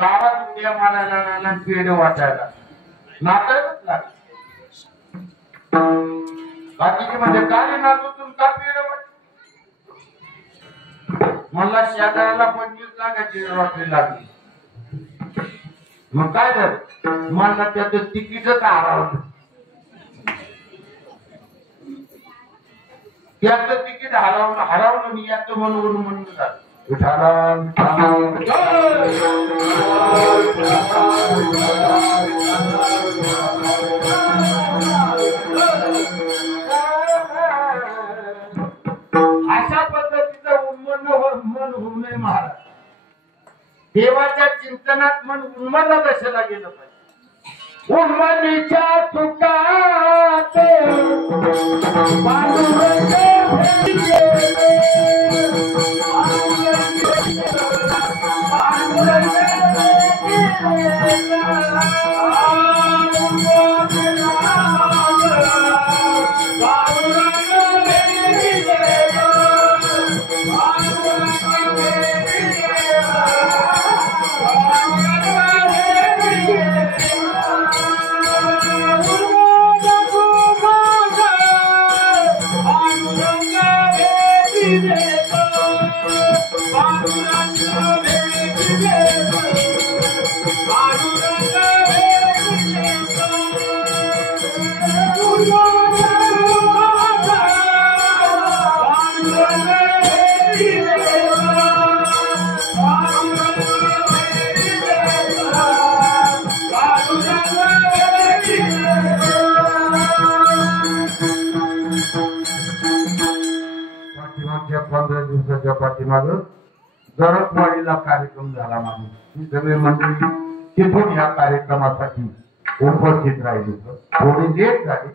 गावात उड्या मारायला लागला आणि पेढे वाटायला नाचायलाच लागला. बाकीचे म्हणजे काय नाचून का पेढे वाट मला शेजाऱ्याला 25 लाखाची लॉटरी लागली. मग काय झालं मला त्याचं तिकीटच हरवलं. त्याचं तिकीट हरवलं मी याचं म्हणून म्हणून झालं. अशा पद्धतीचं उन्मन्न मन होऊ नये महाराज. देवाच्या चिंतनात मन उन्मन्न दशेला गेलं पाहिजे. उन्मनीच्या चुकात पाठीमाग जरकवाडीला कार्यक्रम झाला. माझी सगळे मंडळी तिथून या कार्यक्रमासाठी उपस्थित राहिली. थोडी लेट झाली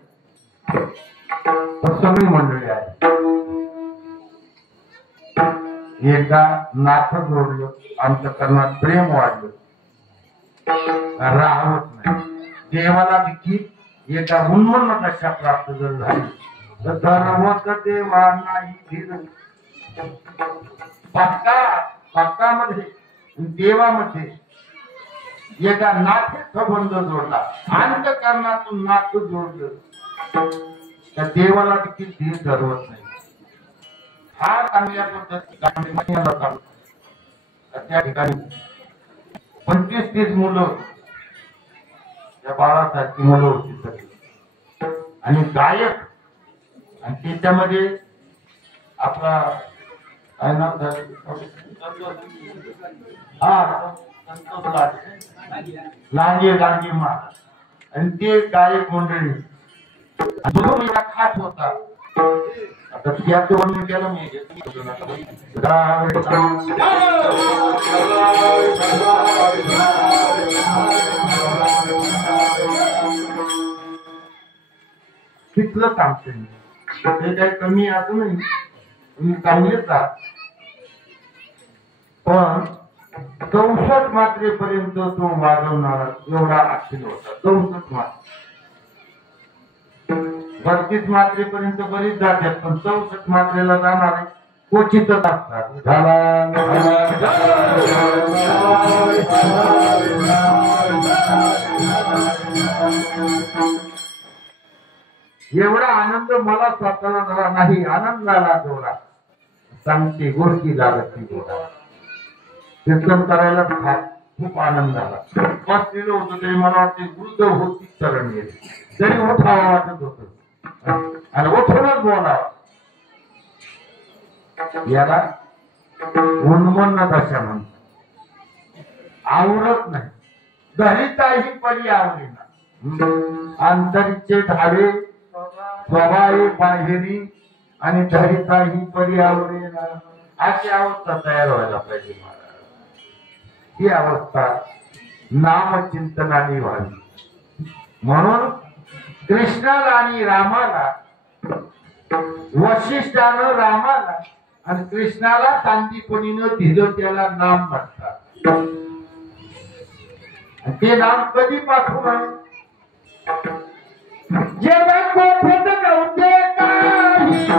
पण सगळी मंडळी आहे. एकदा नाथ जोडलं अंतकरणात प्रेम वाढलं राहत नाही. देवाला देखील एका उन्मन्न दशा प्राप्त जर झाली तर धर्मक देवा नाही धीर. भक्तामध्ये देवामध्ये एका नाथे संबंध जोडला. अंतकरणातून नाथ जोडलं त्या देवाला देखील धीर धरवत नाही. हा चांगल्या पद्धतीने त्या ठिकाणी 25-30 मुलं त्या बाळासारखी मुलं होती आणि गायक आणि त्याच्यामध्ये आपला काय नाव लांगे महाराज आणि ते गायक मंडळी खास होता. आता त्याचं वर्णन केलं मी. तिथलं सांगते मी ते काही कमी असं नाही. तुम्ही चांगलेच आहात पण 64 मात्रेपर्यंत तो वाजवणारा एवढा अखिल होता. 64 मात्रे 32 मात्रेपर्यंत बरीच जातात पण 64 मात्रेला जाणारे क्वचितच असतात. एवढा आनंद मला स्वतःला झाला नाही. आनंद झाला तेवढा सांगते गोष्टी लागत कीर्तन करायला खूप आनंद झाला. बसलेलं होतं तरी मला वाटते वृद्ध होती चरण येते तरी उठावा वाटत होत आणि उठूनच बोलावा. याला उन्मन्न दशा म्हणतात. आवरत नाही. दरिताही परी आवरेना. अंतरीचे धाडे स्वभावे बाहेरी आणि धरिताही परी आवरेना. अशी अवस्था तयार व्हायला पाहिजे महाराज. ही अवस्था नामचिंतनाने व्हावी. म्हणून कृष्णाला आणि रामाला वशिष्ठानं रामाला आणि कृष्णाला सांदीपणीनं दिलं त्याला नाम म्हणतात. ते नाम कधी पाठवू नये जेव्हा कोठेत नव्हते काही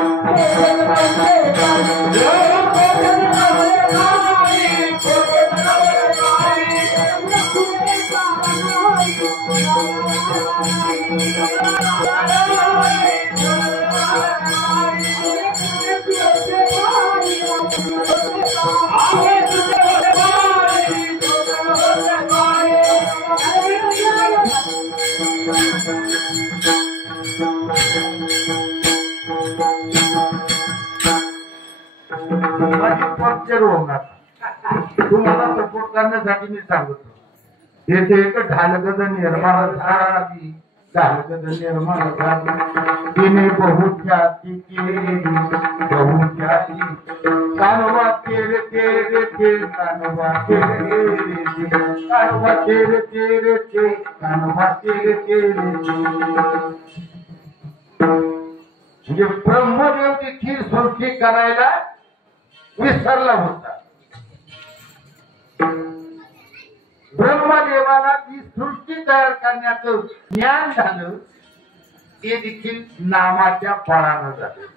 तुम्हाला सपोर्ट करण्यासाठी मी सांगतो येथे एक ढालगद निर्माण झाली ढालगद निर्माण झाली तिने बहुख्याती केली बहुख्याती कानवा तेरे तेरे ते कानवा तेरे ते कानवा तेरे तेरे ते कानवा तेरे तेरे म्हणजे ब्रह्मदेव तिथी सृष्टी करायला विसरला होता ब्रह्मदेवाला ती सृष्टी तयार करण्याचं ज्ञान झालं ते देखील नामाच्या फळानं झालं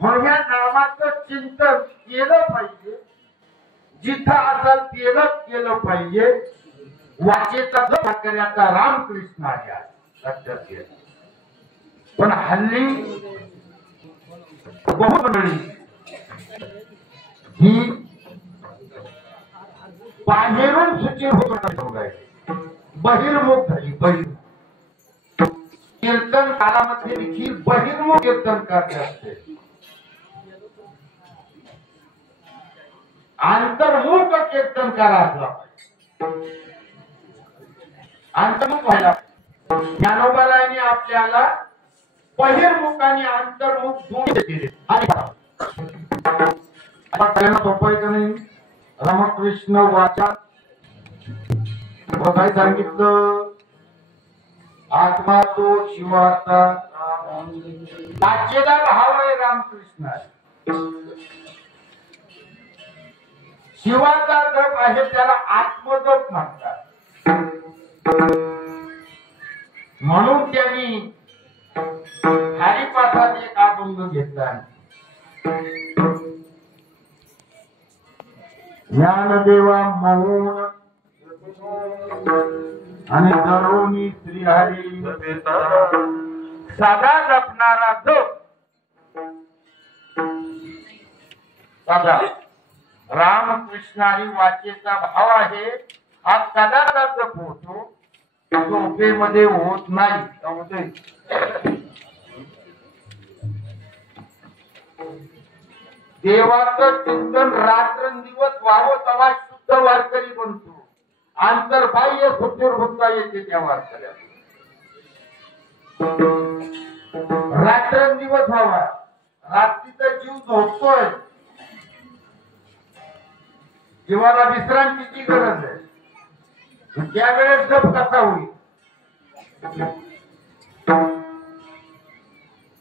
मग या नामाचं चिंतन केलं पाहिजे जिथं असेल तेच केलं पाहिजे वाचेचा जप करण्याचा रामकृष्ण आहे लक्षात घ्या पण हल्ली बहुमंडळी ही बाहेरून सूची होत बहिर्मुख झाली बहिर्मुख कीर्तन कालामध्ये देखील बहिर्मुख कीर्तन करते असते अंतर्मुख कीर्तन करा असला अंतर्मुख व्हायला ज्ञानोबारायांनी आपल्याला बहिर्मुख आणि अंतर्मुख दोन्ही दिले सोपं का नाही रामकृष्ण वाचा काय सांगितलं आत्मा तो शिवाचा साचेदार भाव आहे रामकृष्ण शिवाचा जप आहे त्याला आत्मजप म्हणतात म्हणून त्यांनी हरिपाठात एक अभंग घेतला ज्ञानदेवा मौन आणि दरोनी श्रीहरी सदा जपणारा जप सदा रामकृष्णारी वाचेचा भाव आहे हा सदा जप होतो झोपेमध्ये होत नाही देवाचं चिंतन रात्रंदिवस व्हावं तेव्हा शुद्ध वारकरी बनतो आंतरबाह्य सुखरूपता येते त्या वारकऱ्यात रात्रंदिवस व्हावा रात्रीचा जीव झोपतोय जीवाला विश्रांतीची गरज आहे त्यावेळेस जप कसा होईल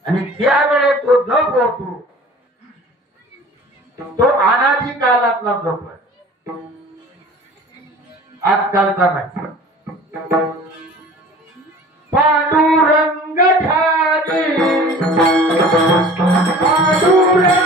आणि त्यावेळेस तो जप होतो तो अनादी काळातला जप आहे आजकालचा नाही पांडुरंग ठाणे पांडुरंग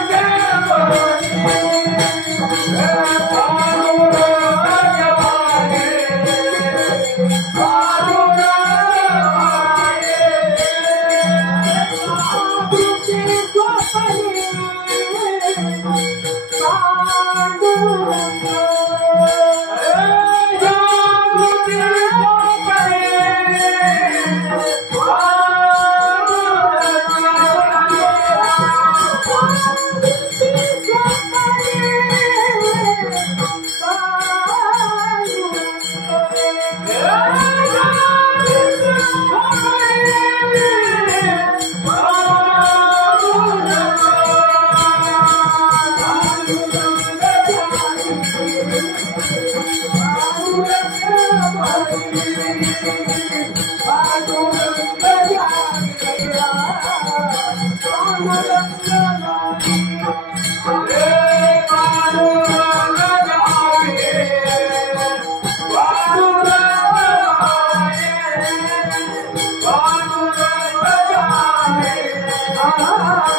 Ah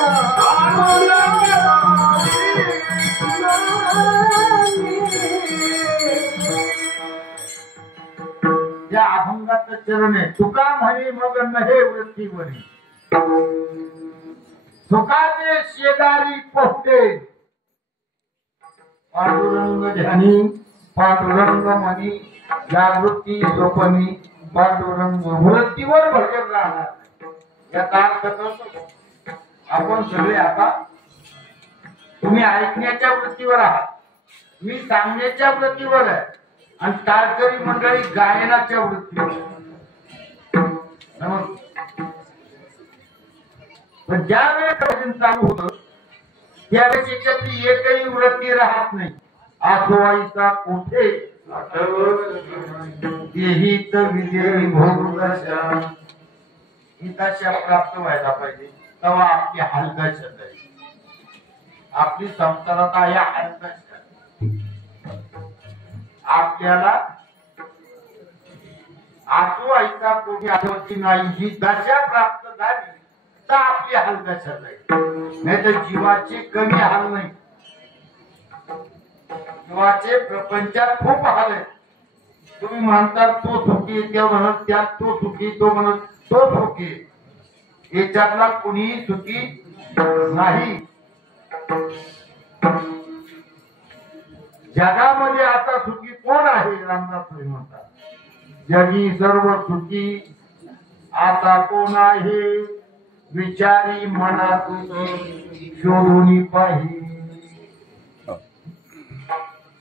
नामात चरणे तुका म्हणे मग नहे वृत्तीवरी सुखाचे शेजारी पोहते पांडुरंग ध्यानी पांडुरंग म्हणी या वृत्ती स्वपनी पांडुरंग वृत्तीवर भजन राहणार याचा अर्थ करतो आपण सगळे आता तुम्ही ऐकण्याच्या वृत्तीवर आहात मी सांगण्याच्या वृत्तीवर आहे आणि टाळकरी मंडळी गायनाच्या वृत्तीवर पण ज्या वेळेस भजन चालू होतं त्यावेळेस याच्यातली एकही वृत्ती राहत नाही आसोईचा कोठे देहित विजयी भोगदशा ही दशा प्राप्त व्हायला पाहिजे तेव्हा आपली हलदशा जाईल आपली संसारात या हलदशा आपल्याला आसोईचा कोठे आठवती नाही ही दशा प्राप्त झाली तर आपली हलदशा जाईल नाही तर जीवाचे कमी हाल नाही जीवाचे प्रपंचात खूप हाल आहेत तुम्ही म्हणतात तो सुखी त्या म्हणत त्यात तो सुखी तो म्हणत तो सुखी याच्यातला कुणीही सुखी नाही जगामध्ये आता सुखी कोण आहे रामदास म्हणतात जगी सर्व सुखी आता कोण आहे विचारी मनात शोधून पाहिजे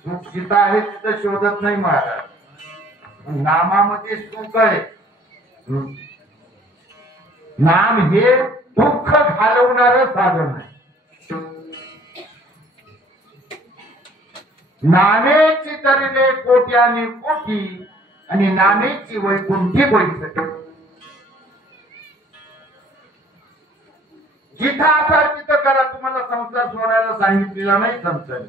सुख जिथं आहे तिथं शोधत नाही महाराज नामामध्ये सुख आहे नाम हे दुःख घालवणार साधन आहे नामेची तरीने कोट्याने कोटी आणि नामेची वैकुंठी बैठक जिथं असाल तिथं करा तुम्हाला संसार सोडायला सांगितलेला नाही संसार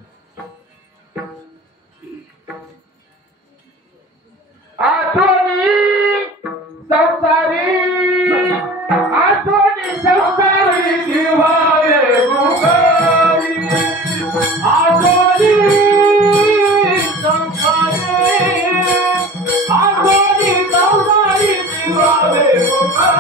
आठवणी संसारी आठवणी संसारी जीवावे मुखारी आठवणी संसारी आठवणी संसारी जीवावे मुखारी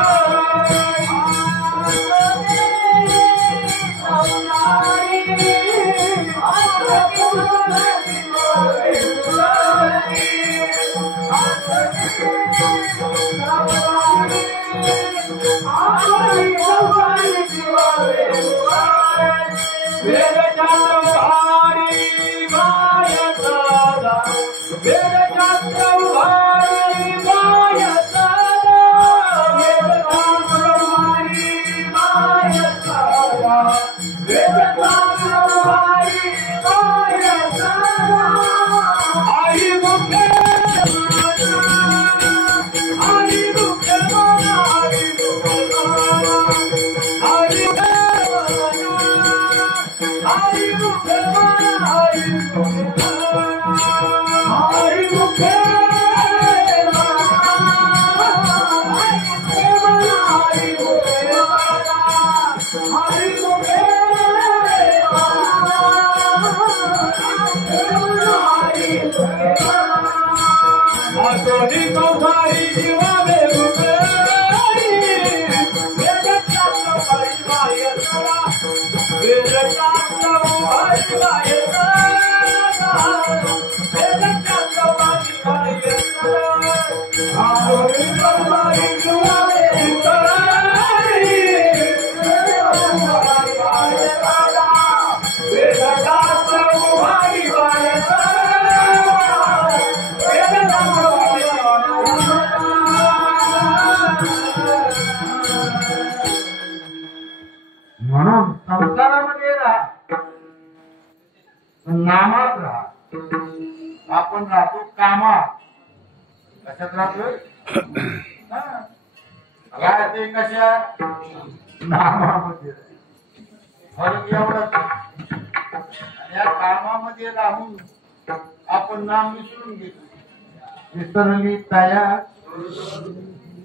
म्हणून संसारामध्ये राहा नामात राहा आपण राहतो कामात कशात राहतोय राहते कशात नामामध्ये फरक एवढाच या कामामध्ये राहून आपण नाम विसरून घेतो विसरली तया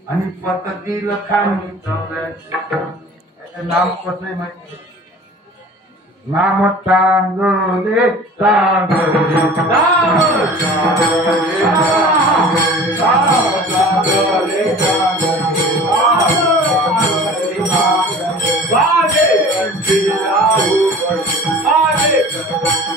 आणि पद्धती लखानी नाम कसं आहे माहिती नाम चांगले चांगले नाम चांगले चांगले बाजे राहू आगे राहू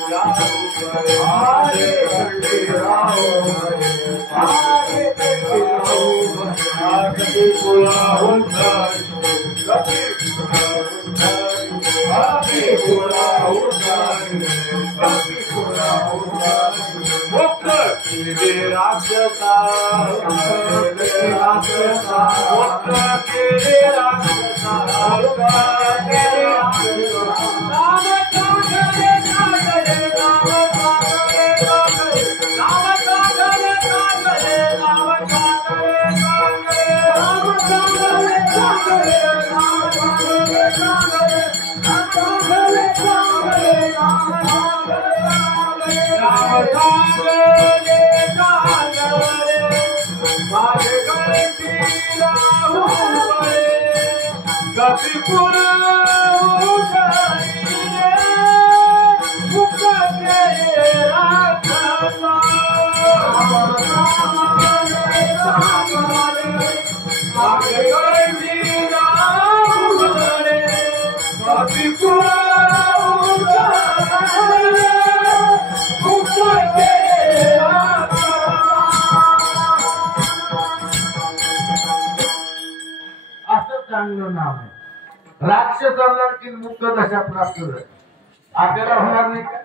चांगलं नाव आहे. राक्षसाला की मुक्त दशा प्राप्त झाली आपल्याला होणार नाही का?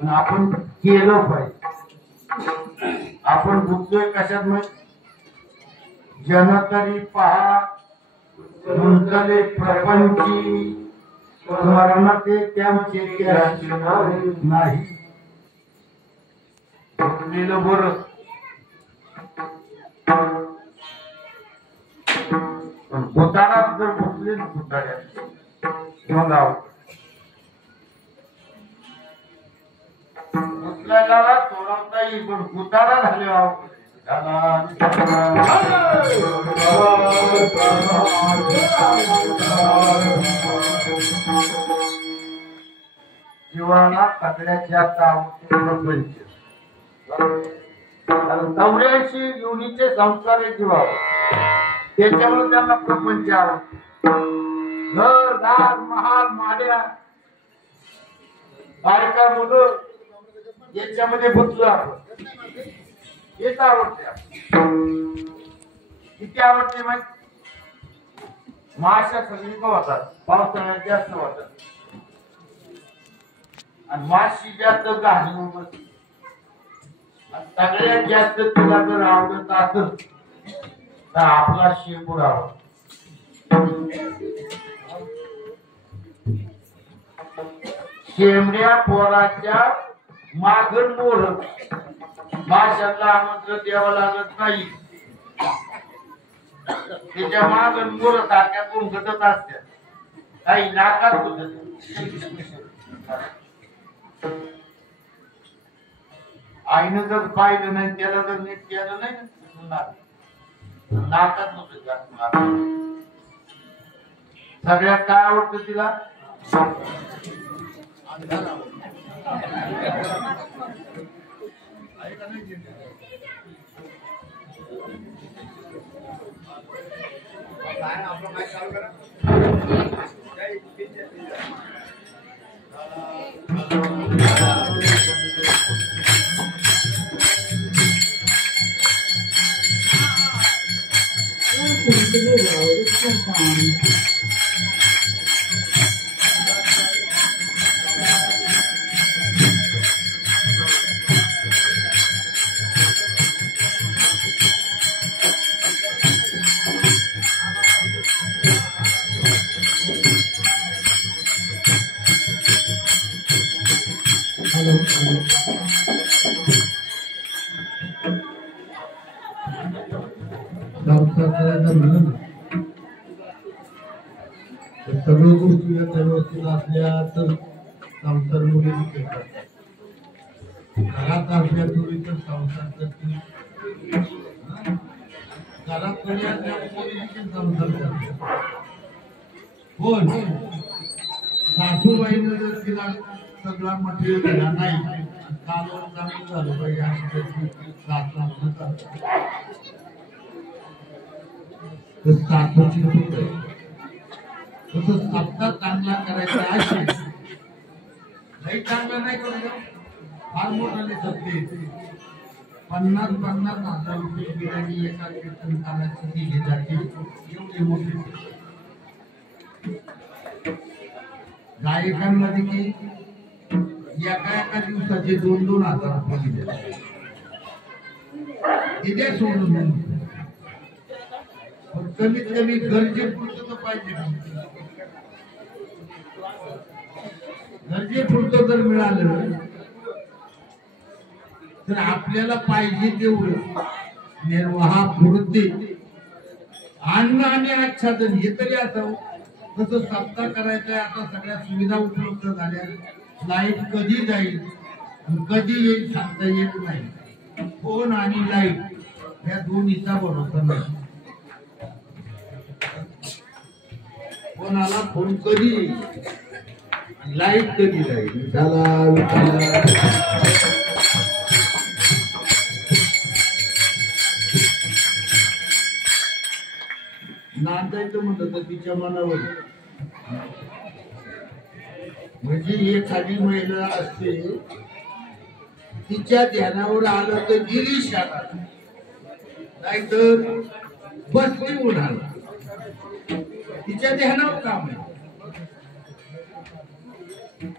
पण आपण केलं पाहिजे. आपण भुकतोय कशात माहिती जन तरी पहा गुंतले प्रपंची स्मरण ते त्यांचे नाही भुकलेलं बरं भूतानात जर भुकले भुताड्या किंवा गाव भुकल्याला सोडवता येईल पण भूताना झाले जीवाला सगळ्यात जास्त आवडते प्रपंच 84 योनीचे संस्कार आहे जीवावर त्याच्यामुळे त्यांना प्रपंच आवडतो. घर दार महाल माड्या बायका मुलं याच्यामध्ये गुंतलो आपण हेच आवडते. किती आवडते माहिती माशा सगळी होतात पावसाळ्यात जास्त होतात आणि माशी जास्त घालून सगळ्यात जास्त तुला जर आवडत असेल तर आपला शेपूर आवड. शेमड्या पोराच्या मागण मोर माशाला आमंत्रण द्यावं लागत नाही त्याच्या मागण मोर सारख्या कोण घटत असत्या काही नाकात आईनं जर पाहिलं नाही त्याला जर नीट केलं नाही नाकात सगळ्यात काय आवडतं तिला सगळ्या गोष्टी व्यवस्थित असल्या तर संसार मुली घरात असल्या तरी तर संसार करते घरात संसार करते कोण सासूबाईनं जर तिला सगळा मटेरियल दिला नाही कालवण चांगलं झालं पाहिजे अशी त्याची सासून तर सासूची चूक आहे. तसं सप्ताह चांगला करायचा असेल नाही चांगला नाही करू फार मोठाले सत्ते 50,000 रुपये बिर्याणी एका कीर्तनकाराची दिली जाते एवढी मोठी गायकांमध्ये की एका दिवसाचे 2,000 रुपये दिले तिथे सोडून कमीत कमी गरजेपुरतं तर पाहिजे गरजेपुरतं जर मिळालं तर आपल्याला पाहिजे तेवढं निर्वाहापुरते अन्न आणि आच्छादन हे तरी असावं. तसं सप्ताह करायचंय आता सगळ्या सुविधा उपलब्ध झाल्या लाईट कधी जाईल कधी येईल सांगता येत नाही. फोन आणि लाईट या दोन्हीचा भरोसा नाही. कोणाला फोन कधी येईल लाईट कधी जाईल नांदायचं म्हणलं तर तिच्या मनावर म्हणजे एखादी महिला असते तिच्या ध्यानावर आलं तर गेली शाळा नाहीतर बसली उन्हाला तिच्या ध्यानावर काम आहे.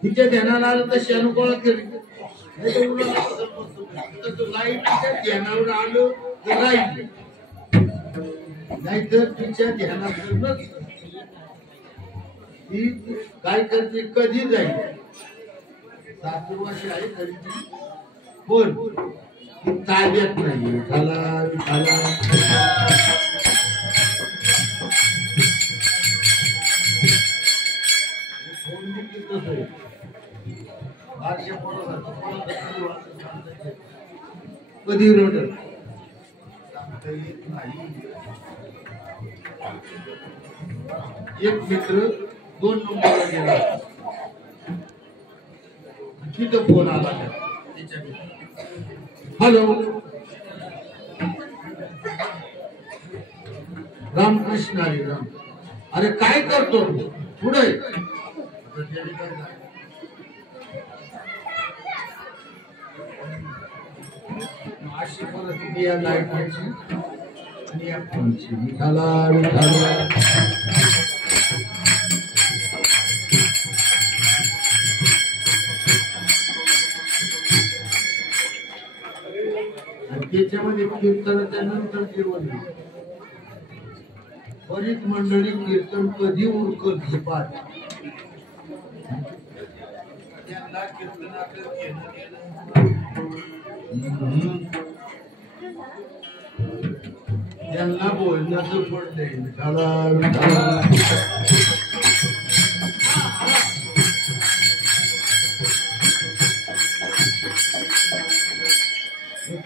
तिच्या ध्यानाला आलं तर शानुकोळा केली लाईट तिच्या ध्यानावर आलं तर राहील नाहीतर तिच्या ध्यानात ती काय करते कधी जाईल सासूवाशी आहे तरी पण ती ताब्यात नाही कधी रडत सांगता येत नाही. एक मित्र 2 नंबरला गेला तिथं फोन आला हॅलो रामकृष्ण हरी राम अरे काय करतो पुढे अशी परिस्थिती या लाईटची आणि या फोनची त्याच्यामध्ये कीर्तनाच्या नंतर जेवण बरीच मंडळी कीर्तन कधी उरकल हे पाहत त्यांना कीर्तनाचं त्यांना बोलण्याचं पडलंय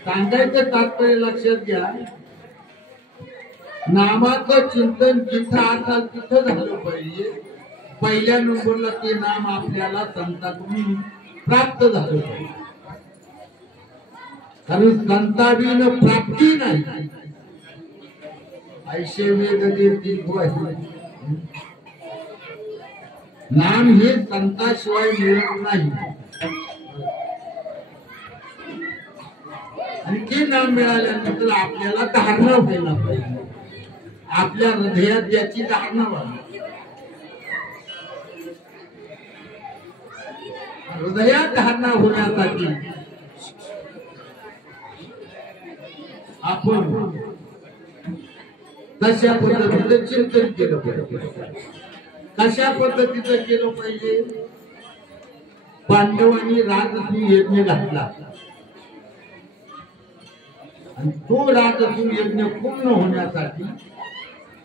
सांगायचं तात्पर्य लक्षात घ्या नामाचं चिंतन जिथं असाल तिथं झालं पाहिजे. पहिल्या नंबरला ते नाम आपल्याला संताकडून प्राप्त झालं पाहिजे कारण संताबीन प्राप्ती नाही ऐशे वेद नाम हे संताशिवाय मिळत नाही आणि ते नाम मिळाल्यानंतर आपल्याला धारणा व्हायला पाहिजे. आपल्या हृदयात याची धारणा व्हावी. हृदयात धारणा होण्यासाठी आपण कशा पद्धतीचं चिंतन केलं पाहिजे. कशा पद्धतीचं केलं पाहिजे. पांडवांनी राजसूय यज्ञ घातला आणि तो राजसूय यज्ञ पूर्ण होण्यासाठी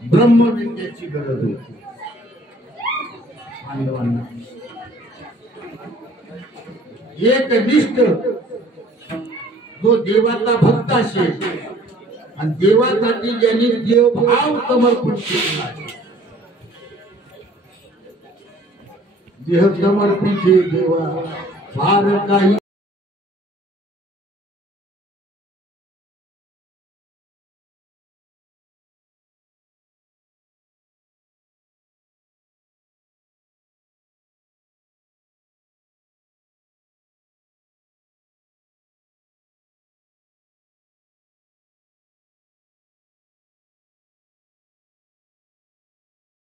ब्रह्मविद्येची गरज होती पांडवांना. एक निष्ठ जो देवाचा भक्त असेल आणि देवासाठी ज्यांनी देवभाव समर्पण केला देह समर्पिते देवा फार काही